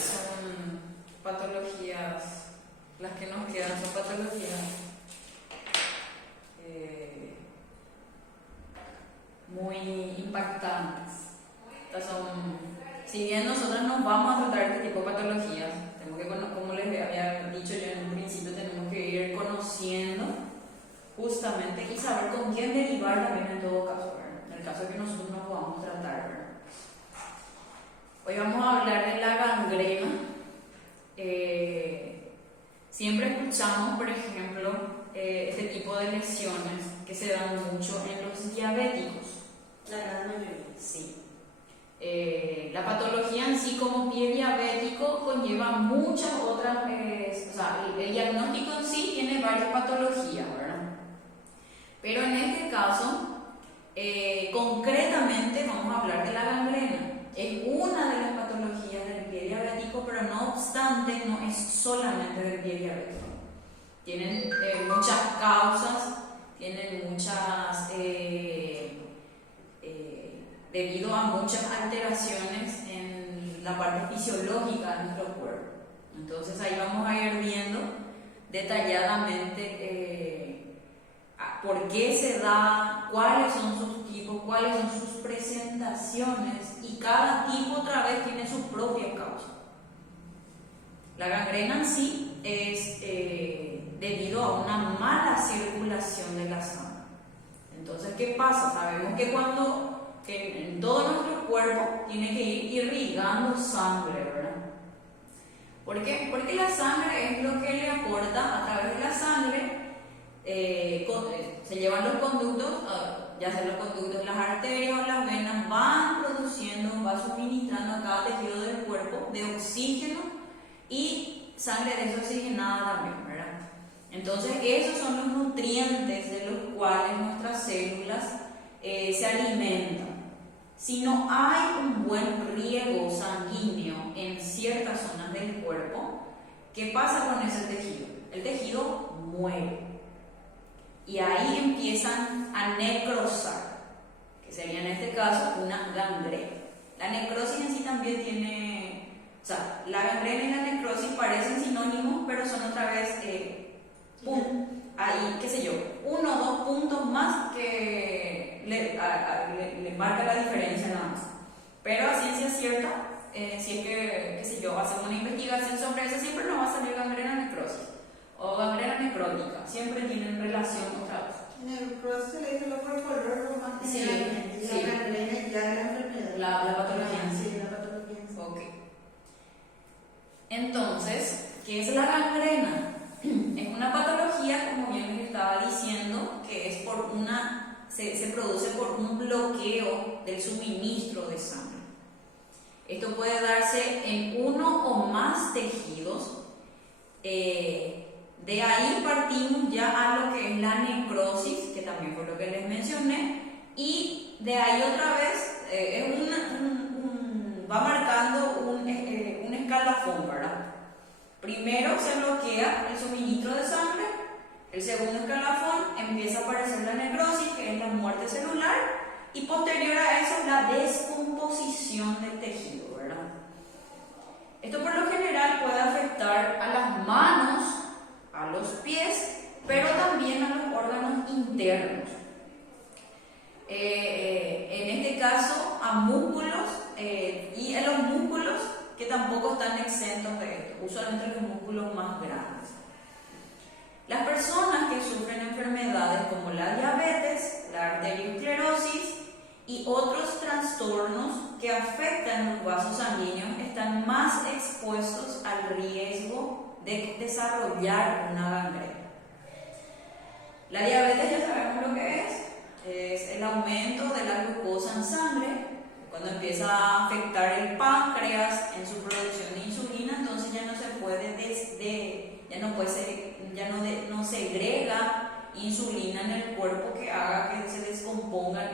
son patologías, las que nos quedan son patologías muy impactantes. Estas son, si bien nosotros nos vamos a tratar este tipo de patologías, tenemos que, como les había dicho yo en un principio, tenemos que ir conociendo justamente y saber con quién derivar también en todo caso, ¿verdad? En el caso que nosotros nos podamos tratar, ¿verdad? Hoy vamos a hablar de la gangrena. Siempre escuchamos, por ejemplo, este tipo de lesiones que se dan mucho en los diabéticos. La gran mayoría. Sí. La patología en sí como pie diabético conlleva muchas otras, o sea, el diagnóstico en sí tiene varias patologías, ¿verdad? Pero en este caso, concretamente vamos a hablar de la gangrena. Es una de las patologías del pie diabético, pero no obstante no es solamente del pie diabético. Tienen muchas causas, tienen muchas... debido a muchas alteraciones en la parte fisiológica de nuestro cuerpo. Entonces ahí vamos a ir viendo detalladamente por qué se da, cuáles son sus tipos, cuáles son sus presentaciones, y cada tipo otra vez tiene su propia causa. La gangrena en sí es debido a una mala circulación de la sangre. Entonces, ¿qué pasa? Sabemos que que en todo nuestro cuerpo tiene que ir irrigando sangre, ¿verdad? ¿Por qué? Porque la sangre es lo que le aporta a través de la sangre, se llevan los conductos, ya sean los conductos, las arterias o las venas, van produciendo, va suministrando a cada tejido del cuerpo de oxígeno y sangre desoxigenada también, ¿verdad? Entonces esos son los nutrientes de los cuales nuestras células se alimentan. Si no hay un buen riego sanguíneo en ciertas zonas del cuerpo, ¿qué pasa con ese tejido? El tejido muere. Y ahí empiezan a necrosar, que sería en este caso una gangrena. La necrosis en sí también tiene, o sea, la gangrena y la necrosis parecen sinónimos, pero son otra vez, ahí, qué sé yo, 1 o 2 puntos más que le marca la diferencia nada más. Pero a ciencia cierta, si es que, qué sé yo, hacemos una investigación sobre eso, siempre nos va a salir gangrena necrosis o gangrena necrótica, siempre tienen relación otra vez. En el proceso le dice lo por color más que Sí, la gangrena ya la enfermedad. La patología. Sí, la patología. Ok. Entonces, ¿qué es la gangrena? Es una patología, como bien les estaba diciendo, que es por se produce por un bloqueo del suministro de sangre. Esto puede darse en uno o más tejidos. De ahí partimos ya a lo que es la necrosis, que también fue lo que les mencioné, y de ahí otra vez va marcando un escalafón, ¿verdad? Primero se bloquea el suministro de sangre, el segundo escalafón empieza a aparecer la necrosis, que es la muerte celular, y posterior a eso la descomposición del tejido, ¿verdad? Esto por lo general puede afectar a las manos, a los pies, pero también a los órganos internos. En este caso a músculos y a los músculos que tampoco están exentos de esto, usualmente los músculos más grandes. Las personas que sufren enfermedades como la diabetes, la arteriosclerosis y otros trastornos que afectan los vasos sanguíneos están más expuestos al riesgo de desarrollar una gangrena. La diabetes ya sabemos lo que es el aumento de la glucosa en sangre. Cuando empieza a afectar el páncreas en su producción de insulina, entonces ya no se puede no segrega insulina en el cuerpo que haga que se descompongan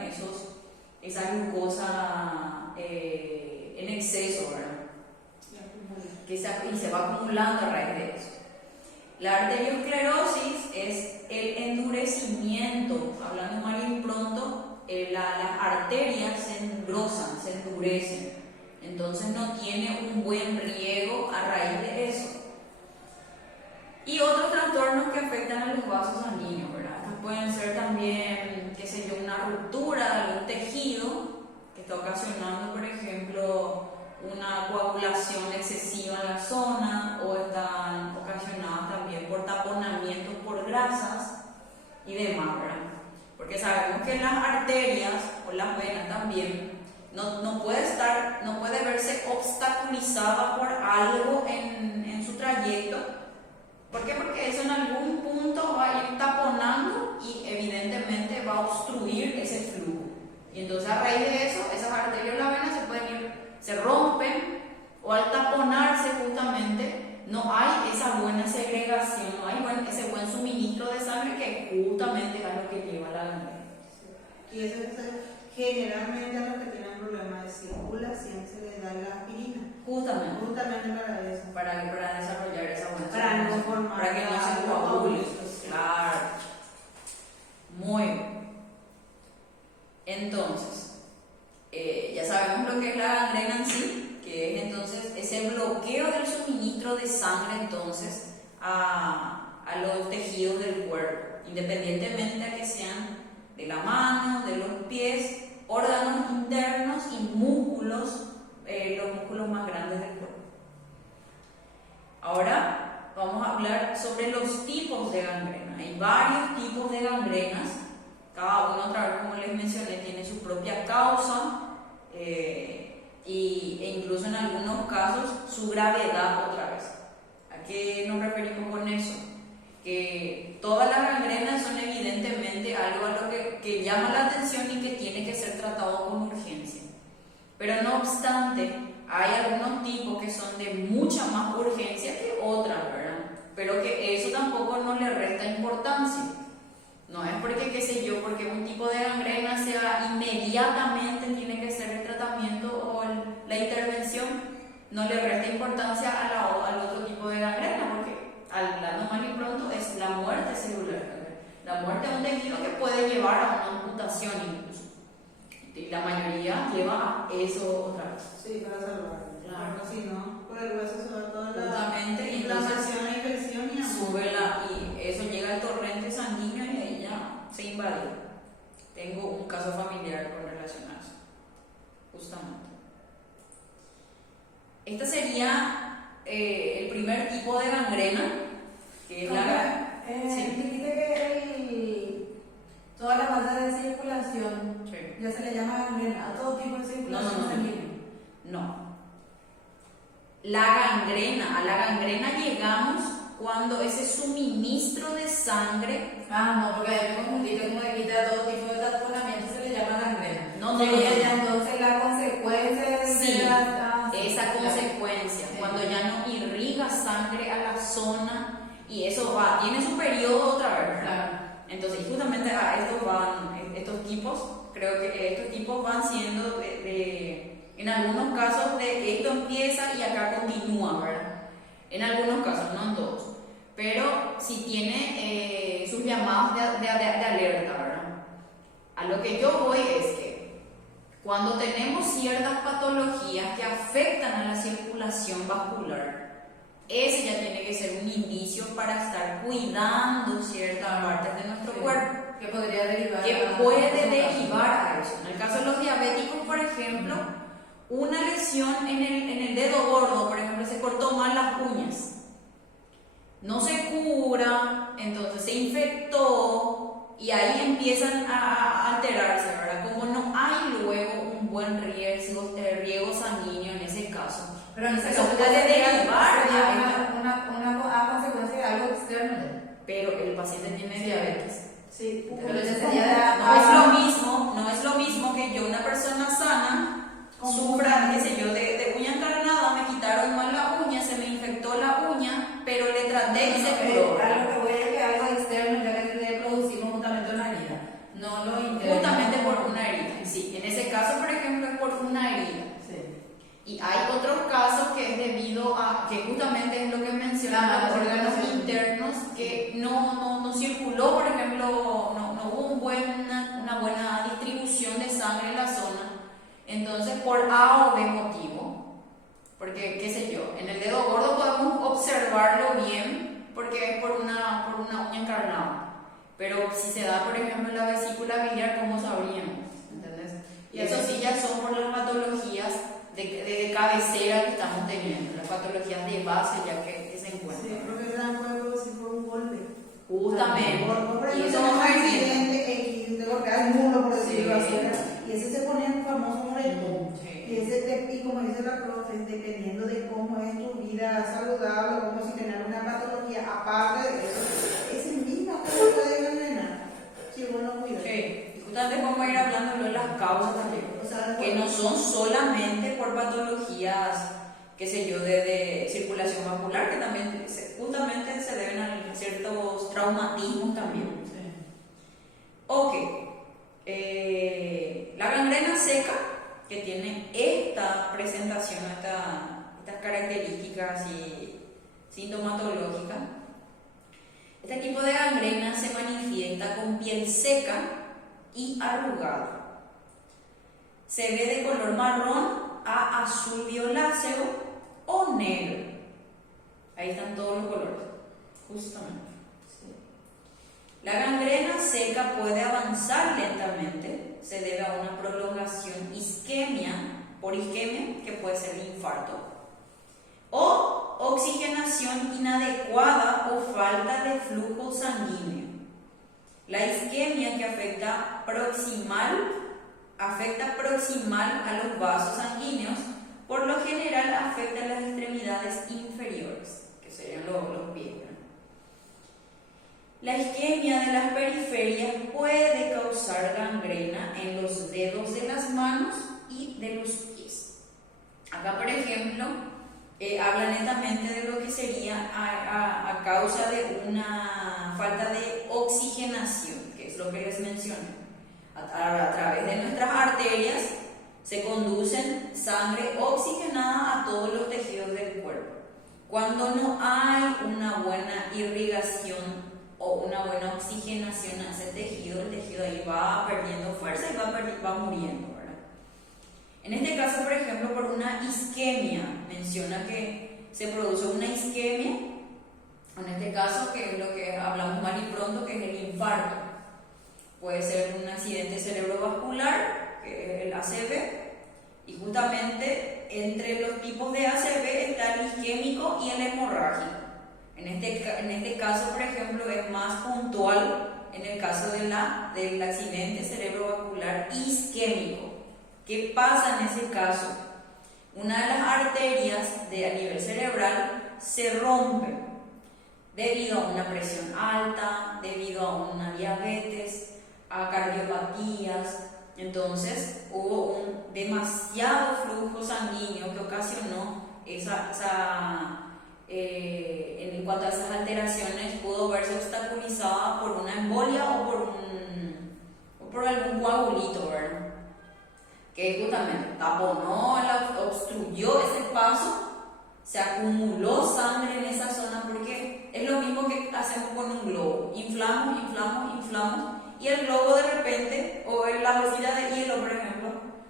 esa glucosa en exceso, ¿verdad? Y se va acumulando a raíz de eso. La arteriosclerosis es el endurecimiento, hablando mal y pronto, las endurecen. Entonces no tiene un buen riego a raíz de eso. Y otros trastornos que afectan a los vasos sanguíneos, ¿verdad? Estos pueden ser también, qué sé yo, una ruptura de algún tejido que está ocasionando, por ejemplo, una coagulación excesiva en la zona, o están ocasionadas también por taponamientos por grasas y demás, ¿verdad? Porque sabemos que las arterias o las venas también no puede verse obstaculizada por algo en su trayecto. ¿Por qué? Porque eso en algún punto va a ir taponando y evidentemente va a obstruir ese flujo. Y entonces a raíz de eso, esas arterias o las venas se rompen, o al taponarse justamente no hay esa buena segregación, no hay ese buen suministro de sangre que justamente es a lo que lleva la gangrena. Y eso es generalmente a los que tienen problemas de circulación se les da la aspirina. Justamente para eso. Para desarrollar esa buena para no circulación, formar para que no se coagule. coágulos. Claro. Muy bien. Entonces, ya sabemos lo que es la gangrena en sí, que es entonces ese bloqueo del suministro de sangre entonces a los tejidos del cuerpo, independientemente a que sean de la mano, de los pies, órganos internos y músculos, los músculos más grandes del cuerpo. Ahora vamos a hablar sobre los tipos de gangrena. Hay varios tipos de gangrenas, cada uno, otra vez como les mencioné, tiene su propia causa e incluso en algunos casos su gravedad otra vez. ¿A qué nos referimos con eso? Que todas las gangrenas son evidentemente algo a lo que llama la atención y que tiene que ser tratado con urgencia. Pero no obstante, hay algunos tipos que son de mucha más urgencia que otras, ¿verdad? Pero que eso tampoco no le resta importancia. No es porque, qué sé yo, porque un tipo de gangrena sea inmediatamente tiene que ser el tratamiento o la intervención, no le resta importancia al otro tipo de gangrena, porque hablando mal y pronto es la muerte celular, la muerte de un tejido que puede llevar a una amputación incluso. Y la mayoría lleva a eso otra vez. Sí, para salvar. Claro. Porque si no, por el hueso se va toda la Justamente, y entonces inflamación, la infección y sube y eso llega al torrente sanguíneo y ahí ya se invadió. Tengo un caso familiar con relación a eso, justamente. Esta sería el primer tipo de gangrena, que es la... Dijiste que toda la falta de circulación Sí. ya se le llama gangrena a todo tipo de circulación sanguínea. No. A la gangrena llegamos cuando ese suministro de sangre... No, porque ahí me confundí que como dijiste a todo tipo de taponamiento se le llama gangrena. No. Ya entonces la consecuencia de Sí, la... esa consecuencia, Sí. cuando ya no irriga sangre a la zona y eso tiene su periodo otra vez, ¿verdad? Claro. Entonces, justamente a estos tipos, creo que estos tipos van siendo en algunos casos de esto empieza y acá continúa, ¿verdad? En algunos casos, no en todos, pero sí tiene sus llamados de alerta, ¿verdad? A lo que yo voy es que cuando tenemos ciertas patologías que afectan a la circulación vascular, ese ya tiene que ser un indicio para estar cuidando ciertas partes de nuestro cuerpo. Que podría derivar. Que puede derivar a eso. En el caso de los diabéticos, por ejemplo, una lesión en el dedo gordo, por ejemplo, se cortó mal las uñas. No se cura, entonces se infectó y ahí empiezan a alterarse, ¿verdad? Como no hay luego un buen riego sanguíneo en ese caso. Pero en ese Eso caso puede derivar a consecuencia de algo externo. pero el paciente tiene diabetes. Sí, pero ya sería No es lo mismo que yo, una persona sana, sufra, qué sé yo, de uña encarnada, me quitaron mal la uña, se me infectó la uña, pero le traté y se curó. A lo que voy es que algo externo ya que le producimos justamente una herida, no lo interno. Justamente por una herida, sí. En ese caso, por ejemplo, es por una herida. Y hay otros casos que es debido a que justamente es lo que mencionaba, los órganos internos que no circuló, por ejemplo, no hubo una buena distribución de sangre en la zona. Entonces, por A o B motivo, porque, qué sé yo, en el dedo gordo podemos observarlo bien porque es por una uña encarnada. Pero si se da, por ejemplo, en la vesícula biliar, ¿cómo sabríamos? ¿Entendés? Y eso sí ya son por las patologías de cabecera que estamos teniendo, las patologías de base ya que se encuentran. Sí, porque se dan puede producir por un golpe. Justamente. Y eso es un accidente que te golpea el mundo, por decirlo así. Y ese se pone un famoso moretón. Y como dice la profe, dependiendo de cómo es tu vida saludable, como si tener una patología aparte de eso, ese mismo cuerpo puede envenenar. Si uno cuida. Sí. Y justamente vamos a ir hablando de las causas también, que no son solamente por patologías, qué sé yo, de circulación vascular, que también justamente se deben a ciertos traumatismos también. Sí. Ok. La gangrena seca, que tiene esta presentación, estas características y sintomatológicas. Este tipo de gangrena se manifiesta con piel seca y arrugada. Se ve de color marrón a azul violáceo o negro. Ahí están todos los colores, justamente. Sí. La gangrena seca puede avanzar lentamente, se debe a una prolongación por isquemia, que puede ser infarto, o oxigenación inadecuada o falta de flujo sanguíneo. La isquemia que afecta proximal a los vasos sanguíneos, por lo general afecta las extremidades inferiores, que serían los pies. La isquemia de las periferias puede causar gangrena en los dedos de las manos y de los pies. Acá, por ejemplo, habla netamente de lo que sería a causa de una falta de oxigenación, que es lo que les mencioné. A través de nuestras arterias se conducen sangre oxigenada a todos los tejidos del cuerpo. Cuando no hay una buena irrigación o una buena oxigenación a ese tejido, el tejido ahí va perdiendo fuerza y va muriendo, ¿verdad? En este caso, por ejemplo, por una isquemia, menciona que se produce una isquemia, en este caso, que es lo que hablamos mal y pronto, que es el infarto. Puede ser un accidente cerebrovascular, que es el ACV, y justamente entre los tipos de ACV está el isquémico y el hemorrágico. En este caso, por ejemplo, es más puntual en el caso del accidente cerebrovascular isquémico. ¿Qué pasa en ese caso? Una de las arterias a nivel cerebral se rompe debido a una presión alta, debido a una diabetes, a cardiopatías. Entonces hubo un demasiado flujo sanguíneo que ocasionó en cuanto a esas alteraciones, pudo verse obstaculizada por una embolia o por algún coagulito, ¿verdad? Que justamente taponó, obstruyó ese paso, se acumuló sangre en esa zona, porque es lo mismo que hacemos con un globo. Inflamos, y el globo de repente, o en la bolsilla de hielo, por ejemplo,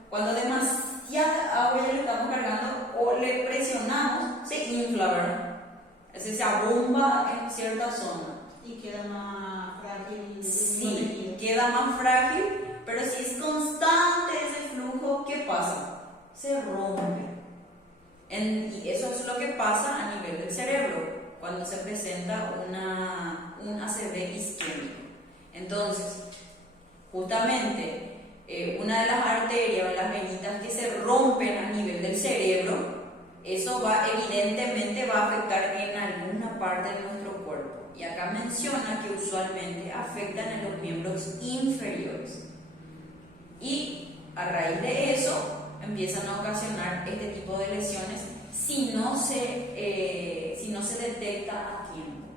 cuando demasiada agua ya le estamos cargando o le presionamos, se infla, ¿verdad? Se abomba en cierta zona. Y queda más frágil. Sí, queda más frágil, pero si es constante ese flujo, ¿qué pasa? Se rompe. Y eso es lo que pasa a nivel del cerebro, cuando se presenta un ACV isquémico. Entonces, justamente, una de las arterias o las venitas que se rompen a nivel del cerebro, eso evidentemente va a afectar en alguna parte de nuestro cuerpo. Y acá menciona que usualmente afectan en los miembros inferiores. Y a raíz de eso empiezan a ocasionar este tipo de lesiones si no se detecta a tiempo.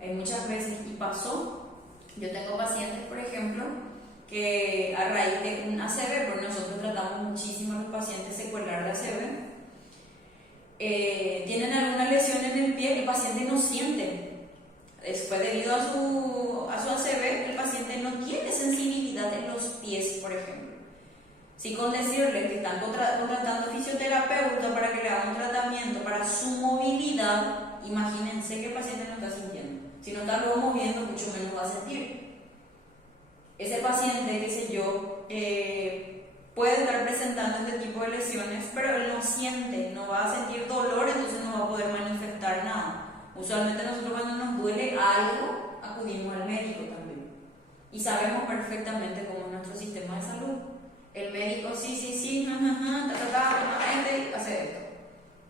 Hay muchas veces, y pasó, yo tengo pacientes, por ejemplo, que a raíz de un ACV, porque nosotros tratamos muchísimo a los pacientes secuelar de ACV, tienen alguna lesión en el pie y el paciente no siente. Fue debido a su ACV, el paciente no tiene sensibilidad en los pies, por ejemplo. Si con decirle que están contratando fisioterapeuta para que le haga un tratamiento para su movilidad, imagínense que el paciente no está sintiendo. Si no está luego moviendo, mucho menos va a sentir. Ese paciente, qué sé yo, puede estar presentando este tipo de lesiones, pero él no siente, no va a sentir dolor, entonces no va a poder manifestar nada. Usualmente nosotros cuando nos duele algo, acudimos al médico también. Y sabemos perfectamente cómo es nuestro sistema de salud. El médico, sí, hace esto.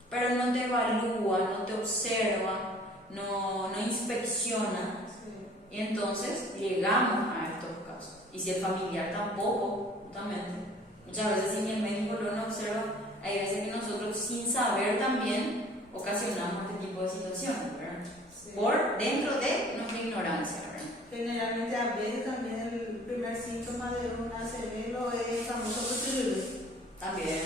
Pero no te evalúa, no te observa, no inspecciona. Y entonces llegamos a estos casos. Y si el familiar tampoco, justamente, muchas veces si el médico no nos observa, hay veces que nosotros sin saber también ocasionamos este tipo de situaciones, ¿verdad? Sí. Por dentro de nuestra ignorancia, ¿verdad? Generalmente a veces también el primer síntoma de una ACV es el famoso frustril. También.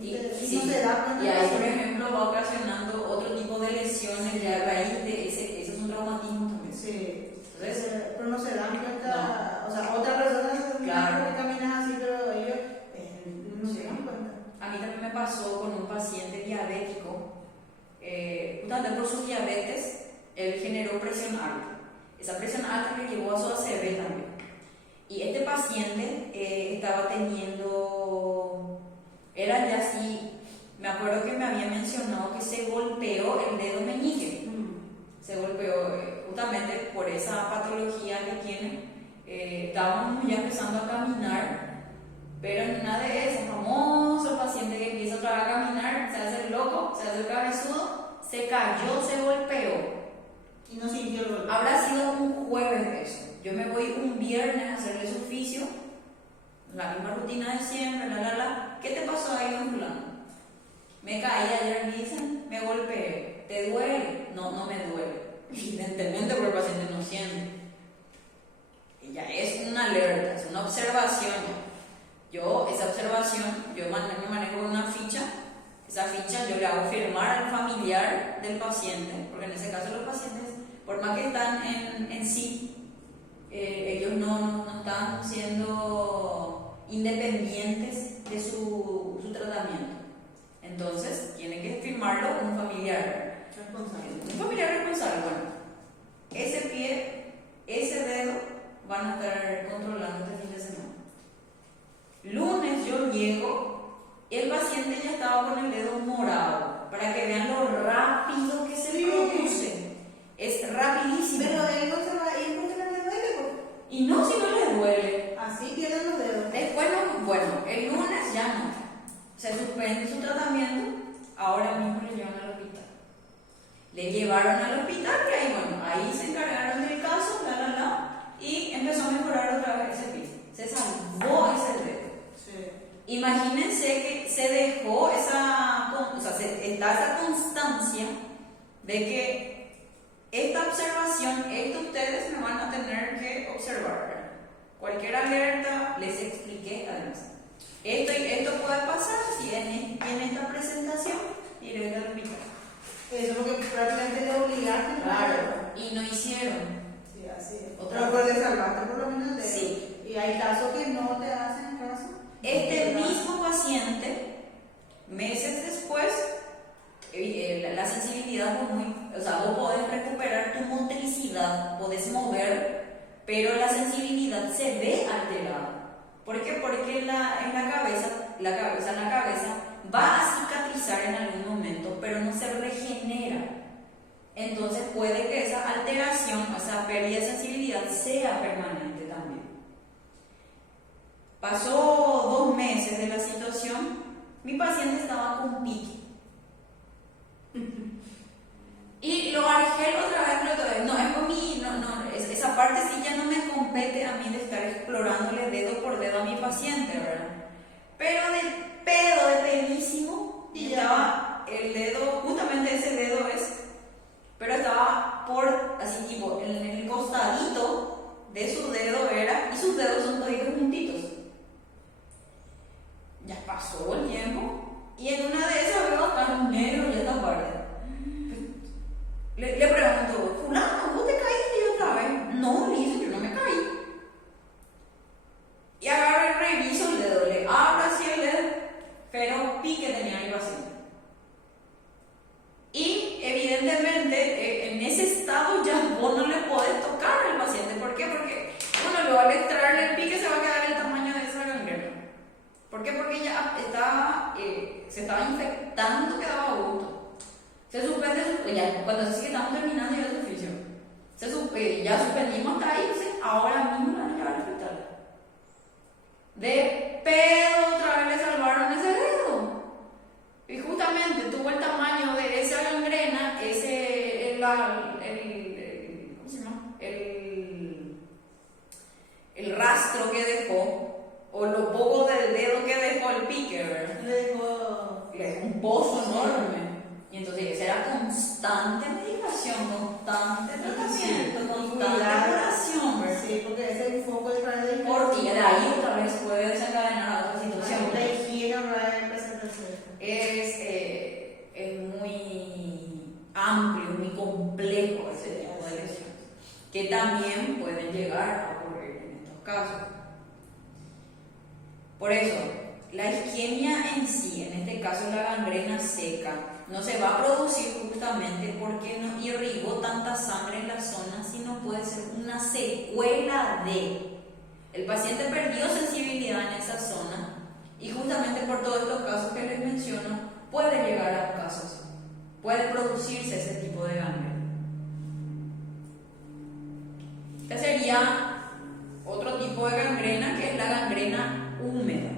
Y no se da cuenta. Y ahí, por ejemplo, va ocasionando otro tipo de lesiones ya a raíz de ese es un traumatismo también. Sí. Entonces, pero no se dan cuenta. No. O sea, otras personas claro, que caminan así, pero ellos no se dan cuenta. A mí también me pasó con un paciente diabético. Justamente por su diabetes, él generó presión alta. Esa presión alta le llevó a su ACV también. Y este paciente estaba teniendo, era ya así, me acuerdo que me había mencionado que se golpeó el dedo meñique. Se golpeó justamente por esa patología que tiene. Estábamos ya empezando a caminar, pero en una de esas, famoso paciente que empieza otra vez a caminar, se hace el loco, se hace el cabezudo, se cayó, se golpeó. Y no sintió el dolor. Habrá sido un jueves de eso. Yo me voy un viernes a hacerle su oficio, la misma rutina de siempre, ¿Qué te pasó ahí, don fulano? Me caí ayer, me dicen, me golpeé. ¿Te duele? No, no me duele. Evidentemente, porque el paciente no siente. Y ya es una alerta, es una observación. Esa observación, yo me manejo con una ficha. Esa ficha yo le hago firmar al familiar del paciente, porque en ese caso los pacientes, por más que están en sí, ellos no están siendo independientes de su tratamiento. Entonces, tiene que firmarlo un familiar responsable. Un familiar responsable, bueno, ese pie, ese dedo van a estar controlando este fin de semana. Lunes yo llego, el paciente ya estaba con el dedo morado, para que vean lo rápido que se produce. Es rapidísimo. Pero él no se va a ir porque no le duele. Y no si no le duele. Así pierden los dedos. Después no, bueno, el lunes ya no. Se suspende su tratamiento, ahora mismo le llevan al hospital. Le llevaron al hospital y ahí, bueno, ahí se encargaron del caso, y empezó a mejorar otra vez ese pie. Se salvó ese dedo. Sí. Imagínense que se dejó está esa constancia de que esta observación, esto ustedes me van a tener que observar, ¿verdad? Cualquier alerta, les expliqué además. Esto puede pasar si en esta presentación iré al hospital. Eso es lo que prácticamente le obligaron. Claro, y no hicieron. Sí, así es. Otra pero puedes salvarte por lo menos de eso. Sí. Y hay casos que no te hacen caso. Este mismo paciente, meses después, la sensibilidad fue muy, vos podés recuperar tu motricidad, podés mover, pero la sensibilidad se ve alterada. ¿Por qué? Porque en la cabeza va a cicatrizar en algún momento, pero no se regenera. Entonces puede que esa alteración, esa pérdida de sensibilidad sea permanente también. Pasó 2 meses de la situación, mi paciente estaba con pique. Y lo argel otra vez, no, es con mi, esa parte sí ya no me compete a mí de estar explorándole dedo por dedo a mi paciente, ¿verdad? Pero de pedísimo, y estaba el dedo, justamente ese dedo pero estaba así tipo, en el costadito de su dedo y sus dedos son toditos juntitos. Ya pasó el tiempo, y en una de esas veo acá un negro y esta parte. Le pregunto, fulano, ¿vos te caíste otra vez? No, le dice, yo no me caí. Y agarro y reviso el dedo, se estaba infectando que daba gusto. Se suspende, ya, cuando se sigue, estamos terminando ya el oficio. Ya suspendimos hasta ahí, ¿sí? Ahora mismo la van a llevar al hospital. De pedo otra vez le salvaron ese dedo. Y justamente tuvo el tamaño de esa gangrena, ¿cómo se llama? El rastro que dejó, o lo poco del dedo que dejó el pique, ¿verdad? Le dejó Un pozo enorme. Y entonces esa era constante medicación, constante tratamiento, constante curación, ¿verdad? Sí, porque ese es un foco de radio. Porque de ahí otra vez puede desencadenar a otra situación. La higiene va a empezar a hacer. Es muy amplio, muy complejo ese tipo de lesiones, que también pueden llegar a ocurrir en estos casos. Por eso, la isquemia en sí, en este caso la gangrena seca, no se va a producir justamente porque no irrigó tanta sangre en la zona, sino puede ser una secuela de. El paciente perdió sensibilidad en esa zona y justamente por todos estos casos que les menciono, puede llegar a casos, puede producirse ese tipo de gangrena. Este sería otro tipo de gangrena, que es la gangrena húmeda.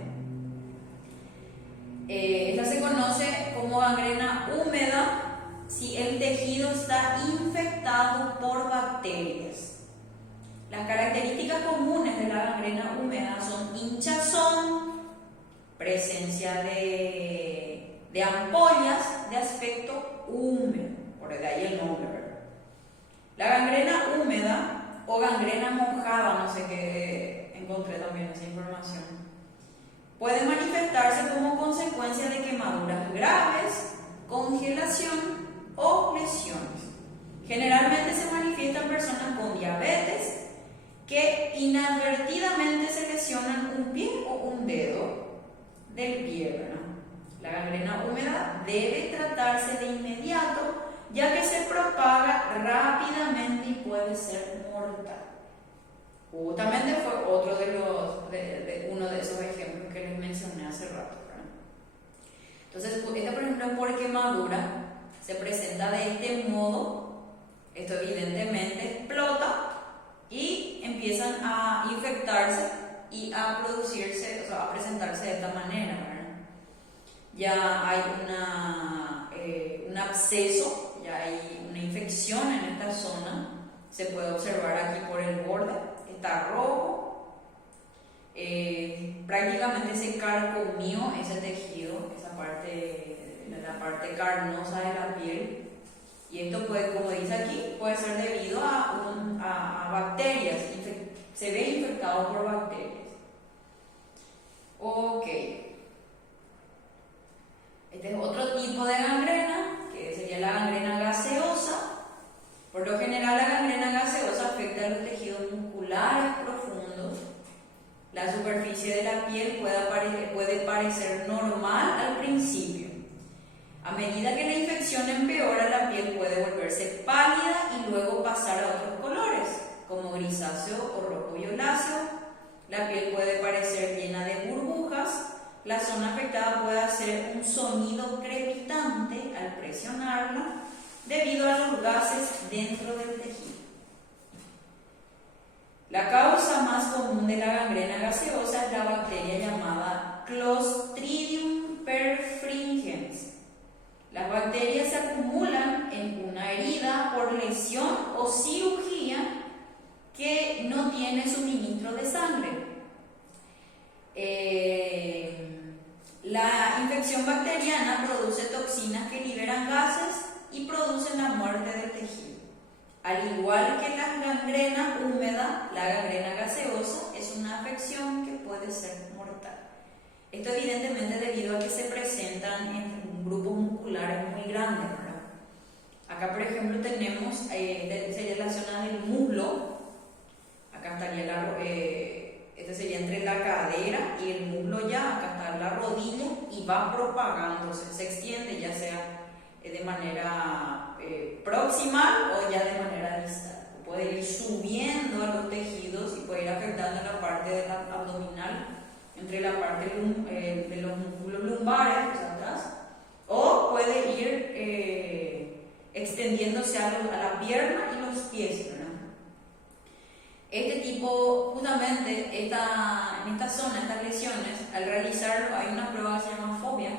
Esta se conoce como gangrena húmeda si el tejido está infectado por bacterias. Las características comunes de la gangrena húmeda son hinchazón, presencia de ampollas de aspecto húmedo, por ahí el nombre, ¿verdad? La gangrena húmeda o gangrena mojada, no sé qué, encontré también esa información, puede manifestarse como consecuencia de quemaduras graves, congelación o lesiones. Generalmente se manifiesta en personas con diabetes que inadvertidamente se lesionan un pie o un dedo del pie, ¿verdad? La gangrena húmeda debe tratarse de inmediato, ya que se propaga rápidamente y puede ser mortal. Justamente fue otro de uno de esos ejemplos que les mencioné hace rato, ¿verdad? Entonces, por ejemplo, por quemadura se presenta de este modo. Esto evidentemente explota y empiezan a infectarse y a producirse, o sea, a presentarse de esta manera, ¿verdad? Ya hay un absceso, ya hay una infección en esta zona. Se puede observar aquí por el borde, está rojo. Prácticamente se carcomió ese tejido, la parte carnosa de la piel. Y esto puede, como dice aquí, puede ser debido a bacterias, se ve infectado por bacterias. Ok. Este es otro tipo de gangrena, que sería la gangrena gaseosa. Por lo general, la gangrena gaseosa afecta a los tejidos musculares profundos. La superficie de la piel puede parecer normal al principio. A medida que la infección empeora, la piel puede volverse pálida y luego pasar a otros colores, como grisáceo o rojo violáceo. La piel puede parecer llena de burbujas. La zona afectada puede hacer un sonido crepitante al presionarla debido a los gases dentro del tejido. La causa más común de la gangrena gaseosa es la bacteria llamada Clostridium perfringens. Las bacterias se acumulan en una herida por lesión o cirugía que no tiene suministro de sangre. La infección bacteriana produce toxinas que liberan gases y producen la muerte del tejido. Al igual que la gangrena húmeda, la gangrena gaseosa es una afección que puede ser mortal. Esto evidentemente debido a que se presentan en grupos musculares muy grandes, ¿verdad? Acá, por ejemplo, tenemos, sería la zona del muslo. Acá estaría este sería entre la cadera y el muslo ya. Acá está la rodilla y va propagándose, se extiende ya sea de manera proximal o ya de manera distal. Puede ir subiendo a los tejidos y puede ir afectando la parte de la abdominal, entre la parte de los músculos lumbares, atrás, puede ir extendiéndose a la pierna y los pies, ¿verdad? Este tipo, justamente, en esta zona, estas lesiones, al realizarlo hay una prueba que se llama fobia.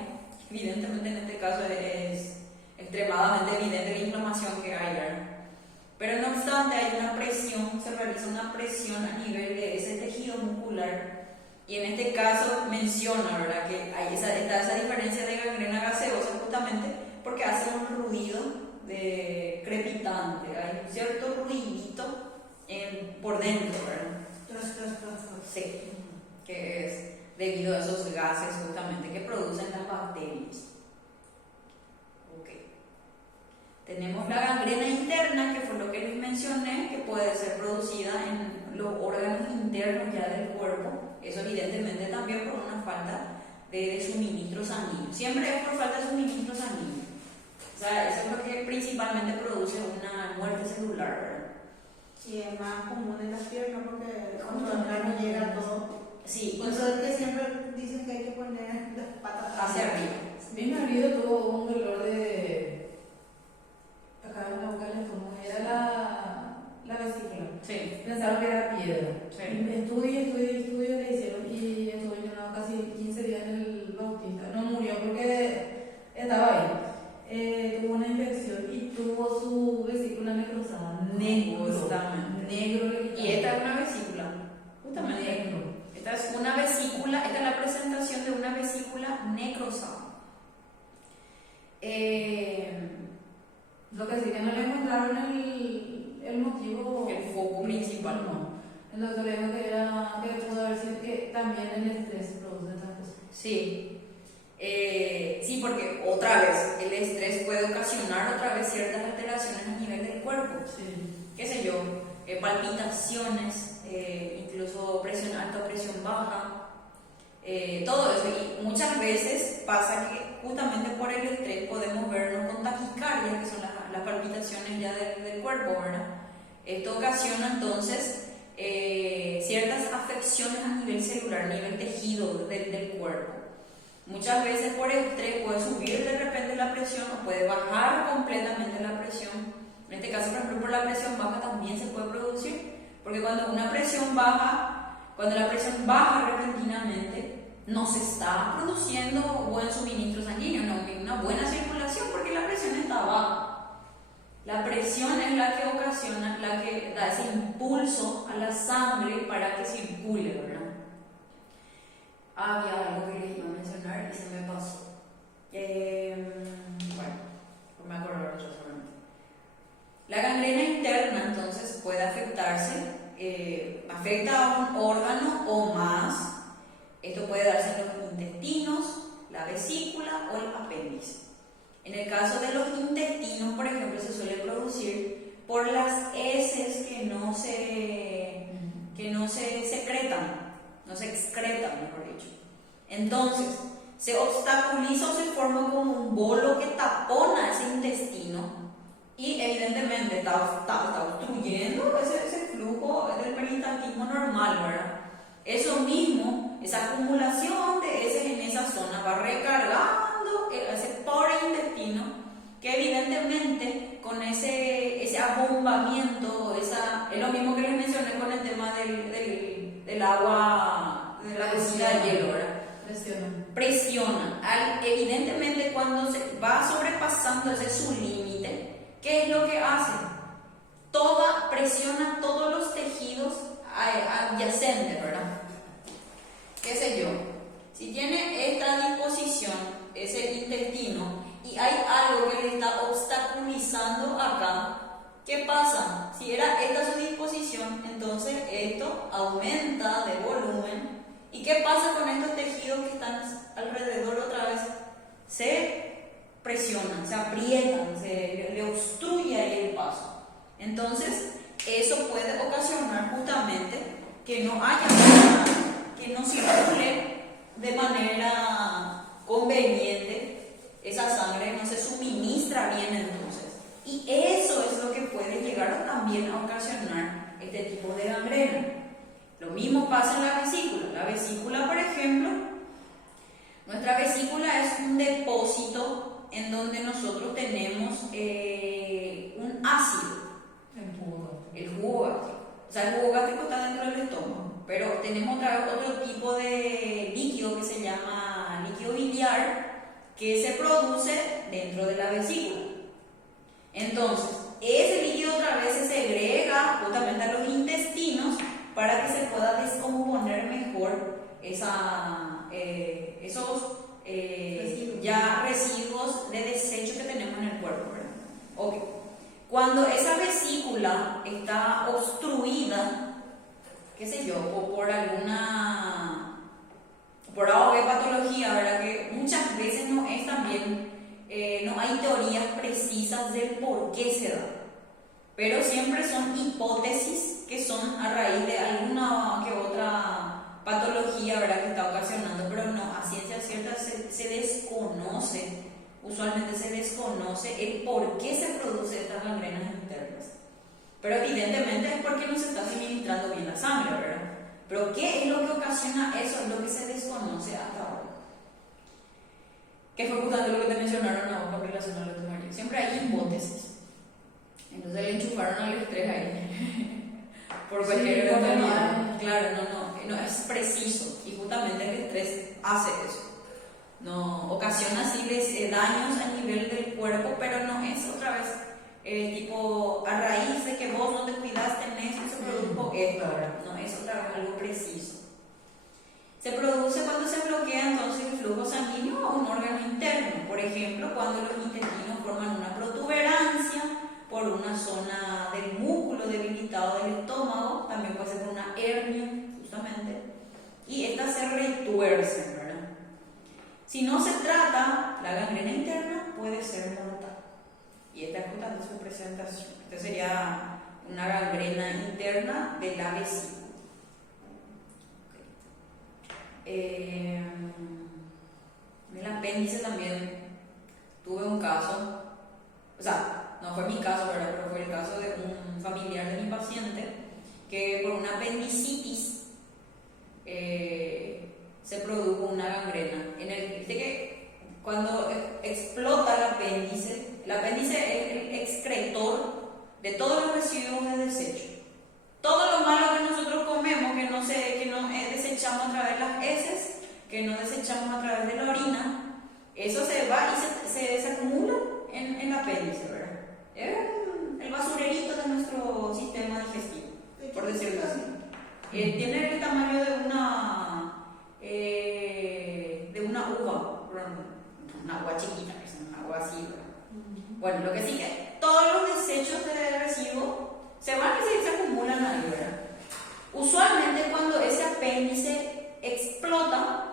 Evidentemente en este caso es extremadamente evidente la inflamación que hay, ¿verdad? Pero no obstante hay una presión, se realiza una presión a nivel de ese tejido muscular, y en este caso menciona, ¿verdad?, que está esa diferencia de gangrena gaseosa justamente porque hace un ruido de crepitante, hay un cierto ruidito por dentro, ¿verdad? Sí, que es debido a esos gases justamente que producen las bacterias. Ok. Tenemos la gangrena interna, que fue lo que les mencioné, que puede ser producida en los órganos internos ya del cuerpo. Eso evidentemente también por una falta de suministro sanguíneo. Siempre es por falta de suministro sanguíneo. O sea, eso es lo que principalmente produce una muerte celular, ¿verdad? Y es más común en las piernas porque cuando no llega todo. Sí. Por eso es que siempre dicen que hay que poner las patas hacia arriba. Mi marido tuvo un dolor de acá en la boca del estómago, era la vesícula. Sí. Pensaron que era piedra. Sí. Estudio le hicieron y estuvo internado casi 15 días en el Bautista. No murió porque estaba ahí. Tuvo una infección y tuvo su vesícula necrosada. Negro le quitaron. Y esta es una vesícula. Justamente. Negro. Esta es una vesícula, esta es la presentación de una vesícula necrosada. Lo que sí que no le encontraron el motivo. El foco principal, no. El doctor le dijo que pudo haber sido que también el estrés produce esas cosas. Sí. Sí, porque otra vez el estrés puede ocasionar otra vez ciertas alteraciones a nivel del cuerpo. Sí. Qué sé yo, palpitaciones, incluso presión alta o presión baja, todo eso. Y muchas veces pasa que justamente por el estrés podemos vernos con taquicardia, que son las palpitaciones ya del cuerpo, ¿verdad? Esto ocasiona entonces ciertas afecciones a nivel celular, a nivel tejido del cuerpo. Muchas veces por el estrés puede subir de repente la presión o puede bajar completamente la presión. En este caso, por ejemplo, por la presión baja también se puede producir, porque cuando la presión baja repentinamente, no se está produciendo buen suministro sanguíneo, no hay una buena circulación porque la presión está baja. La presión es la que ocasiona, la que da ese impulso a la sangre para que circule, ¿verdad? Había algo que les iba a mencionar y se me pasó. Bueno, no me acuerdo ahora solamente. La gangrena interna entonces puede afectarse, afecta a un órgano o más. Esto puede darse en los intestinos, la vesícula o el apéndice. En el caso de los intestinos, por ejemplo, se suele producir por las heces que no se secretan. No se excretan, mejor dicho. Entonces, se obstaculiza o se forma como un bolo que tapona ese intestino y evidentemente está obstruyendo ese flujo del peristaltismo normal, ¿verdad? Eso mismo, esa acumulación de heces en esa zona va recargando ese pobre intestino, que evidentemente con ese abombamiento, es lo mismo que les mencioné con el tema del agua, de la cocina de hielo, ¿verdad? Presiona. Evidentemente cuando se va sobrepasando ese su límite, ¿qué es lo que hace? Presiona todos los tejidos adyacentes, ¿verdad? ¿Qué sé yo? Si tiene esta disposición, ese intestino, y hay algo que le está obstaculizando acá, ¿qué pasa? Si era esta su disposición, entonces esto aumenta de volumen. ¿Y qué pasa con estos tejidos que están alrededor otra vez? Se presionan, se aprietan, le obstruye ahí el paso. Entonces, eso puede ocasionar justamente que no circule de manera conveniente esa sangre, no se suministra bien entonces. Y eso es lo que puede llegar también a ocasionar este tipo de gangrena. Lo mismo pasa en la vesícula. La vesícula, por ejemplo, nuestra vesícula es un depósito en donde tipo de líquido que se llama líquido biliar que se produce dentro de la vesícula. Entonces, ese líquido otra vez se segrega justamente a los intestinos para que se pueda descomponer mejor esos ya residuos de desecho que tenemos en el cuerpo, ¿verdad? Okay. Cuando esa vesícula está obstruida, qué sé yo, o por alguna, por A o B patología, ¿verdad? Que muchas veces no es también, no hay teorías precisas del por qué se da, pero siempre son hipótesis que son a raíz de alguna que otra patología, ¿verdad? Que está ocasionando, pero no, a ciencia cierta se desconoce, usualmente se desconoce el por qué se produce estas gangrenas internas. Pero evidentemente es porque no se está suministrando bien la sangre, ¿verdad? Pero ¿qué es lo que ocasiona eso? Es lo que se desconoce hasta ahora. Que fue justamente lo que te mencionaron a vos con relación a lo de tu marido. Siempre hay hipótesis. Entonces le enchufaron al estrés ahí. Por cualquier enfermedad. Claro, no es preciso. Y justamente el estrés hace eso. No ocasiona así daños a nivel del cuerpo, pero no es otra vez tipo a raíz de que vos no te cuidaste en eso, se produjo esto, ¿verdad? No es otra vez algo preciso. Se produce cuando se bloquea entonces el flujo sanguíneo a un órgano interno, por ejemplo, cuando los intestinos forman una protuberancia por una zona del músculo debilitado del estómago, también puede ser por una hernia, justamente, y estas se retuercen, ¿verdad? Si no se trata, la gangrena interna puede ser mortal. Y esta es justamente su presentación. Esta sería una gangrena interna de la vesícula. En el apéndice también tuve un caso, o sea, no fue mi caso, ¿verdad? Pero fue el caso de un familiar de mi paciente que por una apendicitis se produjo una gangrena. Viste que cuando explota el apéndice es el excretor de todos los residuos de desecho. Todo lo malo que nosotros comemos, que no desechamos a través de las heces, que no desechamos a través de la orina, eso se va y se acumula en el apéndice, ¿verdad? Es el basurerito de nuestro sistema digestivo, por decirlo así. Tiene el tamaño de una uva, una agua chiquita, una agua así, ¿verdad? Bueno, lo que sí que todos los desechos de residuo se van y se acumulan ahí, ¿verdad? Usualmente cuando ese apéndice explota,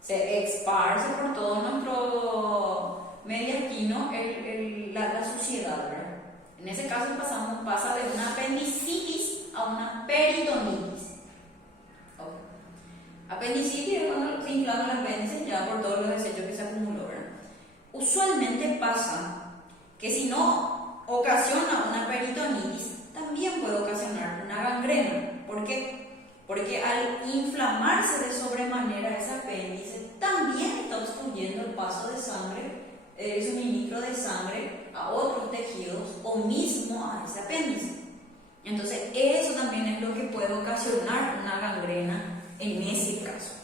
se esparce por todo nuestro mediastino la suciedad, ¿verdad? En ese caso pasa de una apendicitis a una peritonitis. Okay. Apendicitis es cuando se inflama el apéndice ya por todos los desechos que se acumuló, ¿verdad? Usualmente pasa que si no ocasiona una peritonitis, también puede ocasionar una gangrena. ¿Por qué? Porque al inflamarse de sobremanera ese apéndice, también está obstruyendo el paso de sangre, el suministro de sangre a otros tejidos o mismo a ese apéndice. Entonces, eso también es lo que puede ocasionar una gangrena en ese caso.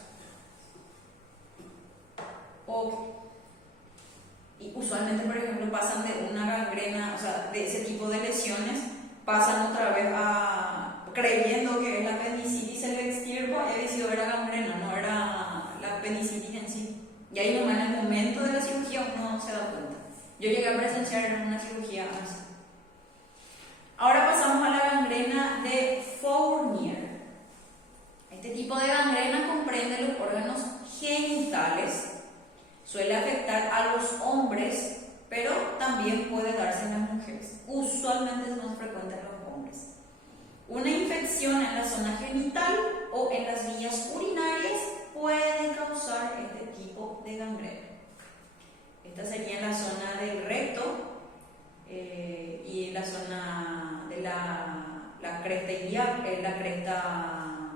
Okay. Y usualmente, por ejemplo, pasan de una gangrena, o sea, de ese tipo de lesiones, pasan otra vez creyendo que es la apendicitis, se le extirpa y decidió era gangrena, no era la apendicitis en sí. Y ahí nomás en el momento de la cirugía uno se da cuenta. Yo llegué a presenciar en una cirugía así. Ahora pasamos a la gangrena de Fournier. Este tipo de gangrena comprende los órganos genitales. Suele afectar a los hombres, pero también puede darse en las mujeres. Usualmente es más frecuente en los hombres. Una infección en la zona genital o en las vías urinarias puede causar este tipo de gangrena. Esta sería en la zona del recto y en la zona de la cresta iliaca, la cresta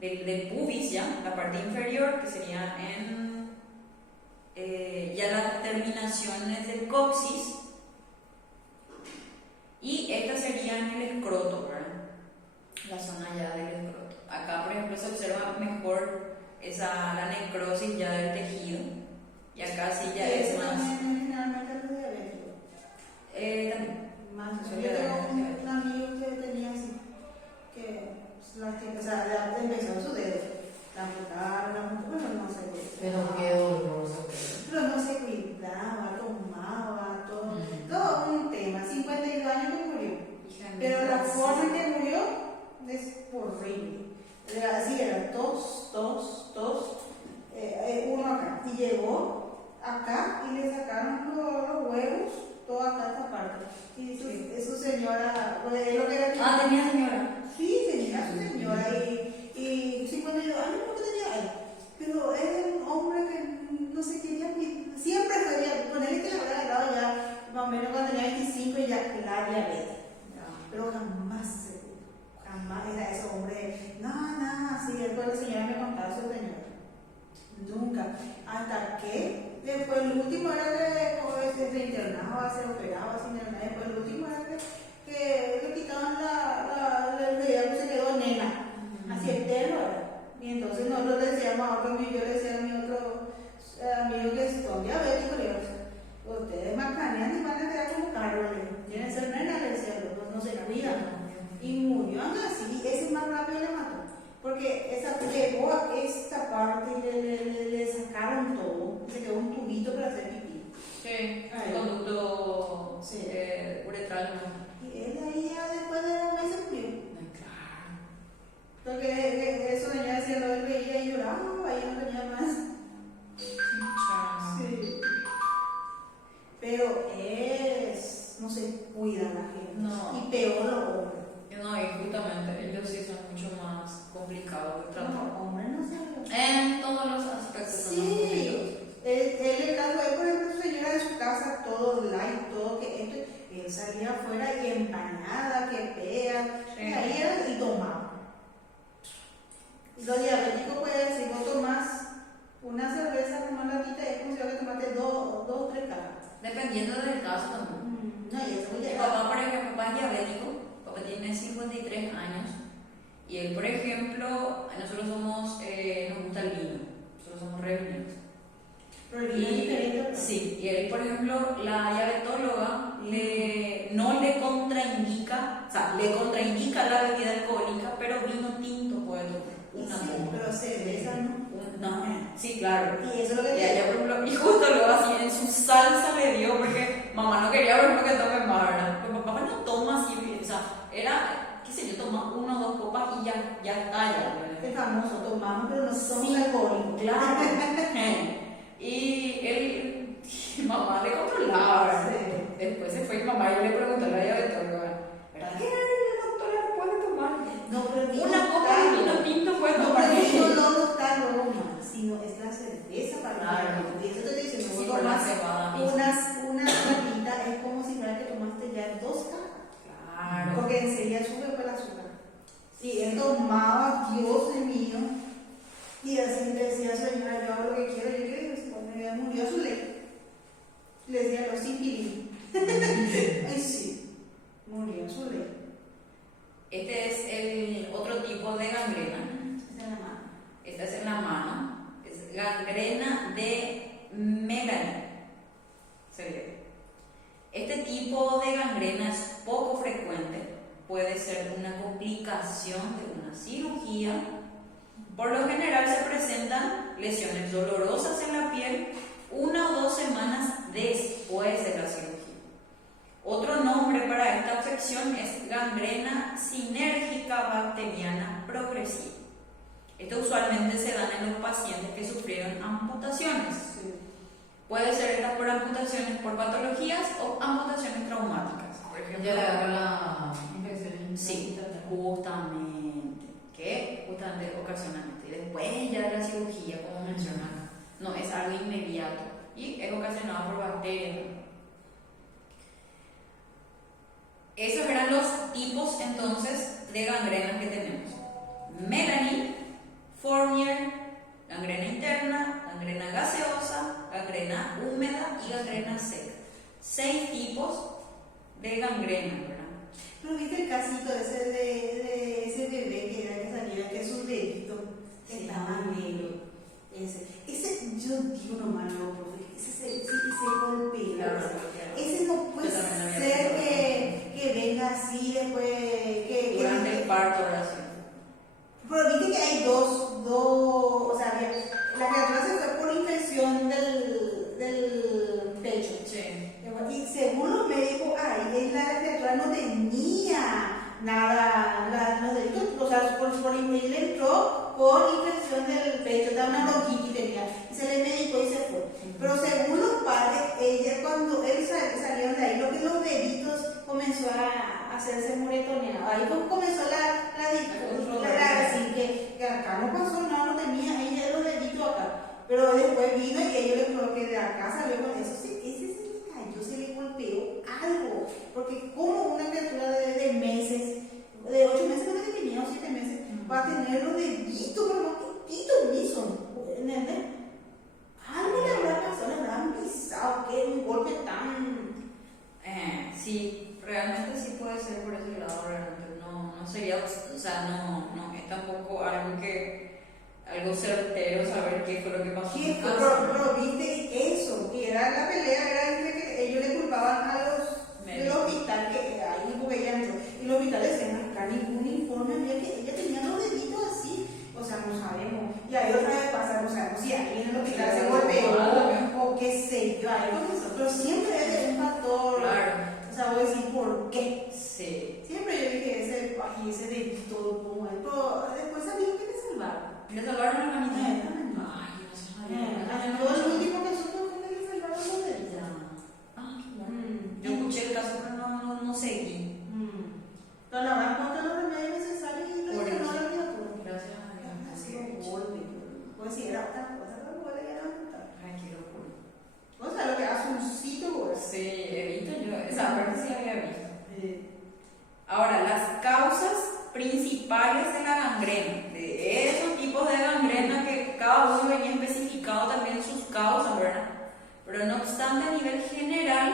del pubis, ya, la parte inferior, que sería en ya las terminaciones del coxis, y esta sería en el escroto, ¿verdad? La zona ya del escroto. Acá por ejemplo, se observa mejor la necrosis ya del tejido. Y acá sí ya es más. Generalmente los diabéticos. También. Más, yo tengo un amigo que tenía así, o sea, ya empezó su dedo, la amputaron, bueno, no sé qué. Pero qué doloroso. Pero no se cuidaba, tomaba, todo un tema. 52 años que murió. Pero la forma en que murió es horrible. Así era, tos, uno acá. Y llegó acá y le sacaron los huevos, todo acá esta parte. Y su señora, pues, lo que era. Tenía señora. Sí, tenía su señora y 52 años porque tenía él. Pero era un hombre que no se quería, siempre fue, ponerle que le habrá agarrado ya, más o menos cuando tenía 25 y ya la diabetes. Pero jamás se pudo, jamás era ese hombre, nada, sí, después la señora me contaba su señora. Nunca, hasta que después el último era que se internaba, se operaba, se internaba, después el último era que le quitaban el veía que se quedó nena, así eterno era. Y entonces nosotros le decíamos a otro amigo, yo le decía a mi otro amigo que son diabéticos, le digo, ustedes macanean y van a quedar como Carlos, tienen que ser nena, le decía, no se cuidan. Y murió así, ese más rápido le mató. Porque llegó a esta parte y le sacaron todo, se quedó un tubito para hacer pipí. Sí, el conducto uretral. Y él ahí ya después de 2 meses murió. Claro. Porque eso ya decía, lo él veía y lloraba, ahí no tenía más. Sí. Pero no se cuida la gente. No. Y peor los hombres. No, y justamente ellos sí son mucho más complicados de tratar. Los hombres no se En todos los aspectos. Sí. El caso de, por ejemplo, su señora de su casa, todo light, todo que esto, él salía afuera y empañada, que pega, Sí. y ahí era y tomaba. Los diabéticos pueden decir, vos tomás una cerveza con una latita, es como si vos tomaste 2 o 3 cajas. Dependiendo del caso también. No, y eso Mi llega. papá, por ejemplo, papá es diabético, papá tiene 53 años, y él, por ejemplo, nosotros somos, nos gusta el vino, nosotros somos re vineros. Pero el vino es diferente. Sí, y él, por ejemplo, la diabetóloga no le contraindica, o sea, le contraindica la bebida alcohólica, pero vino tinto puede tomar. Una Sí, copa. pero cerveza no. No, sí, claro. Y eso es lo que Y allá, por ejemplo, y justo luego así en su salsa le dio, porque mamá no quería, por ejemplo, que tome más, ¿verdad? Pero papá no toma así, o sea, era, qué sé yo, toma 1 o 2 copas y ya está, ya. Es famoso, tomamos, pero no somos Sí, alcohólicos. claro. Y él, mamá le controlaba, ¿verdad? Sí. Después se fue y mamá y le preguntó a la diabetóloga, ¿verdad que la doctora puede tomar? No, pero el vino Una copa de vino tinto puede no, tomar. pero el vino no está luego más, sino es la cerveza para Claro. el vino. Y eso te estoy diciendo, Sí, vos por la tomás cebada misma. una latita, es como si fuera que tomaste ya 2 cajas. Claro. Porque enseguida sube por el azúcar. Y él tomaba, Dios mío, y así le decía, señora, yo hago lo que quiero, yo quiero, y cuando ya murió su ley, le decía los sin Ay, sí, murió su ley. Este es el otro tipo de gangrena. Esa es la mano. Esta es en la mano. Es gangrena de Melanie. Se ve. Este tipo de gangrena es poco frecuente. Puede ser una complicación de una cirugía. Por lo general se presentan lesiones dolorosas en la piel 1 o 2 semanas después de la cirugía. Otro nombre para esta afección es gangrena sinérgica bacteriana progresiva. Esto usualmente se da en los pacientes que sufrieron amputaciones. Sí. Puede ser esta por amputaciones por patologías o amputaciones traumáticas. Por ejemplo, Ya le agarra la infección. sí, justamente. Que justamente ocasionalmente. Y después ya de la cirugía, como mencionan, no es algo inmediato y es ocasionado por bacterias. Esos eran los tipos entonces de gangrenas que tenemos: Melanie, Fournier, gangrena interna, gangrena gaseosa, gangrena húmeda y gangrena seca. 6 tipos de gangrena, ¿verdad? ¿No viste el casito ese de ese bebé que era que salía que sus deditos nomás, no, profe, ese se golpea. Claro, Ese no puede yo también había ser pensado. que venga así después, Durante el parto, ahora sí. pero viste que hay dos, o sea, la criatura se fue por infección del pecho. Sí. Y según los médicos, ahí la criatura no tenía nada, los delitos, o sea, él entró por infección del pecho, estaba una bronquitis tenía, y se le medicó y se fue. Pero según los padres, cuando él salieron de ahí, los deditos comenzó a hacerse moretoneado. Ahí comenzó la disputa, así que acá no pasó nada, no tenía ella los deditos acá. Pero después vino y ellos le creo que de acá salió con eso. Sí, ese se le cayó, se le golpeó algo. Porque como una criatura de meses, de 8 meses, creo que tenía, o 7 meses, va a tener los deditos, pero más poquitos ni son. ¿Entendés? Algo le habrá pasado, le habrán pisado, que un golpe tan. Sí, realmente sí puede ser por ese lado, realmente no sería, o sea, no es tampoco algo certero saber qué fue lo que pasó. ¿Qué fue? Pero viste eso, que era la pelea, era entre que ellos le culpaban a los del hospital, que ahí porque ella entró, y los hospitales decían acá ningún informe había que ella tenía los deditos así, o sea, no sabemos, y ahí otra vez pasa, no sabemos si alguien en el hospital se golpeó o qué sé yo, ahí comenzó, pero siempre es un factor, Claro. o sea, voy a decir por qué. Sí. Siempre yo dije ese dedito, como es, pero después sabían que le salvaron. ¿Le salvaron la manita? Ay, no sé, María. yo el último que supe fue que le salvaron los deditos. Ya. Qué bueno. Yo escuché el caso, pero no seguí. Pero la verdad, cuánto los remedios necesarios y lo Por que no eso. la criatura. Gracias a Dios. Ha sido un golpe. Pues si era otra cosa, pero no le iban a matar. Ay, qué locura. O sea, lo que hace un sitio, güey. Sí, he visto yo. Esa parte sí la había visto. Ahora, las causas principales de la gangrena, de esos tipos de gangrena que cada uno venía especificado también sus causas, ¿verdad? Pero no obstante, a nivel general,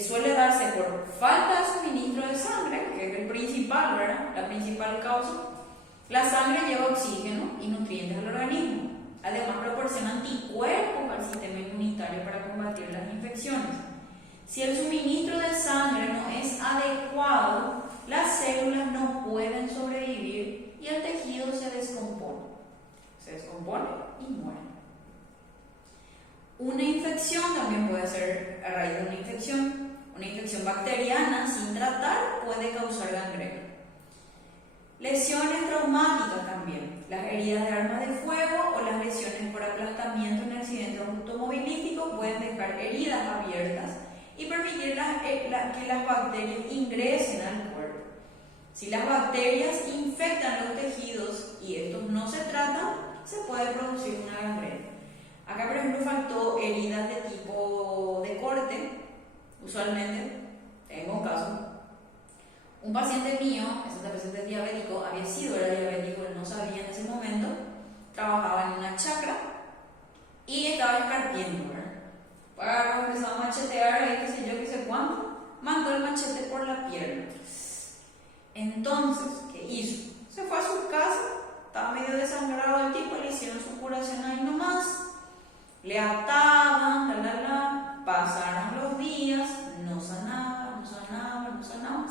suele darse por falta de suministro de sangre, que es el principal, ¿verdad? La principal causa. La sangre lleva oxígeno y nutrientes al organismo. Además, proporciona anticuerpos al sistema inmunitario para combatir las infecciones. Si el suministro de sangre no es adecuado, las células no pueden sobrevivir y el tejido se descompone. Se descompone y muere. Una infección también puede ser a raíz de una infección. Una infección bacteriana sin tratar puede causar gangrena. Lesiones traumáticas también. Las heridas de armas de fuego o las lesiones por aplastamiento en accidentes automovilísticos pueden dejar heridas abiertas y permitir que las bacterias ingresen al cuerpo. Si las bacterias infectan los tejidos y estos no se tratan, se puede producir una gangrena. Acá, por ejemplo, faltó heridas de tipo de corte. Usualmente, tengo un caso. Un paciente mío, ese paciente diabético, era diabético, él no sabía en ese momento, trabajaba en una chacra y estaba escarpiendo, ¿verdad? Para empezar a machetear, ahí qué sé yo, qué sé cuánto, mandó el machete por la pierna. Entonces, ¿qué hizo? Se fue a su casa, estaba medio desangrado el tipo, le hicieron su curación ahí nomás, le ataban, pasaron los días, no sanaba,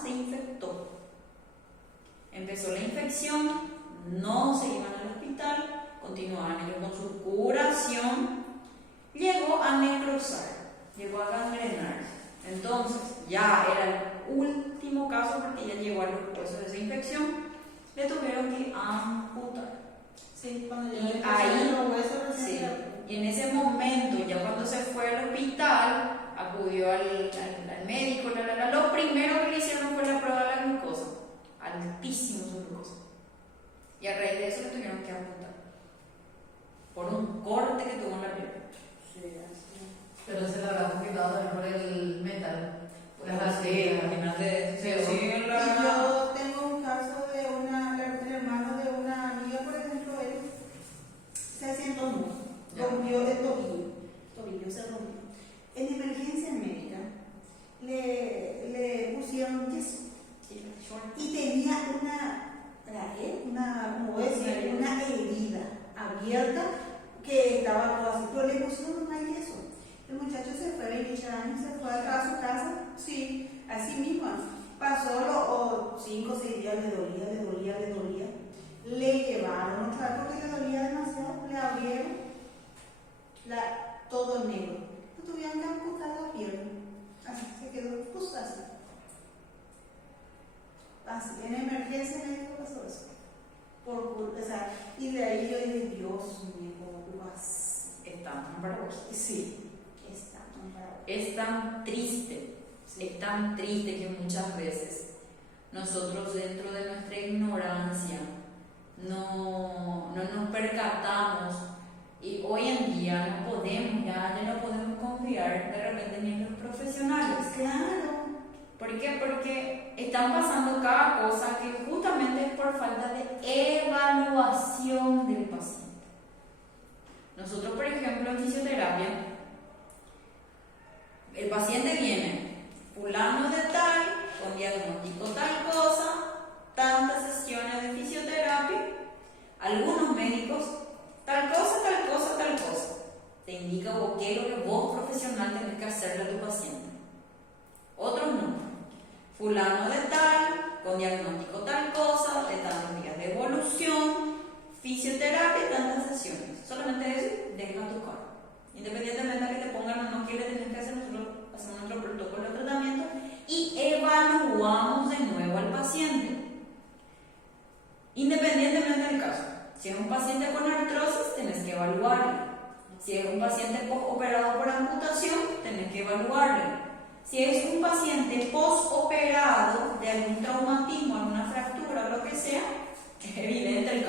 se infectó. Empezó la infección, no se iban al hospital, continuaban ellos con su curación, llegó a necrosar, llegó a gangrenarse. Entonces, ya era el último caso porque ya llegó a los huesos de esa infección, le tuvieron que amputar. Sí, cuando Y ya ahí, los huesos, sí, y en ese momento, ya cuando se fue al hospital, acudió al médico, lo primero que le hicieron fue la prueba de la glucosa, altísimo su glucosa. Y a raíz de eso le tuvieron que amputar por un corte que tuvo en la pierna. Sí, así. Pero se le habrá complicado también por el metal. Sí, imagínate. Y yo tengo un caso de el hermano de una amiga, por ejemplo, él se sientó mucho, rompió el tobillo se rompió. En emergencia médica le pusieron yeso y tenía una herida abierta que estaba todo así, pero le pusieron más yeso. El muchacho se fue, 28 años, se fue a su casa, sí, así mismo. Pasó los 5 o 6 días, le dolía. Le llevaron otra vez porque le dolía demasiado, le abrieron todo negro. No tuvieron que amputar la pierna. Así se quedó, pues así. Así, en emergencia médica pasó eso. Y de ahí yo dije, Dios mío, ¿cómo así? Es tan bravos. Sí, es tan bravo. Es tan triste, es tan triste que muchas veces nosotros dentro de nuestra ignorancia no nos percatamos y hoy en día ya no podemos confiar de repente en los profesionales. Claro. ¿Por qué? Porque están pasando cada cosa que justamente es por falta de evaluación del paciente. Nosotros, por ejemplo, en fisioterapia, el paciente viene, fulano de tal, con diagnóstico tal cosa, tantas sesiones de fisioterapia, algunos médicos, tal cosa. Te indica qué es lo que vos profesional tenés que hacerle a tu paciente. Otros no. Fulano de tal, con diagnóstico tal cosa, de tantos días de evolución, fisioterapia y tantas sesiones. Solamente eso, deja tu cargo. Independientemente de que te pongan o no que le tenés que hacer, nosotros hacemos nuestro protocolo de tratamiento y evaluamos de nuevo al paciente. Independientemente del caso. Si es un paciente con artrosis, tenés que evaluarle. Si es un paciente postoperado por amputación, tenés que evaluarle. Si es un paciente postoperado de algún traumatismo, alguna fractura, lo que sea, es evidente el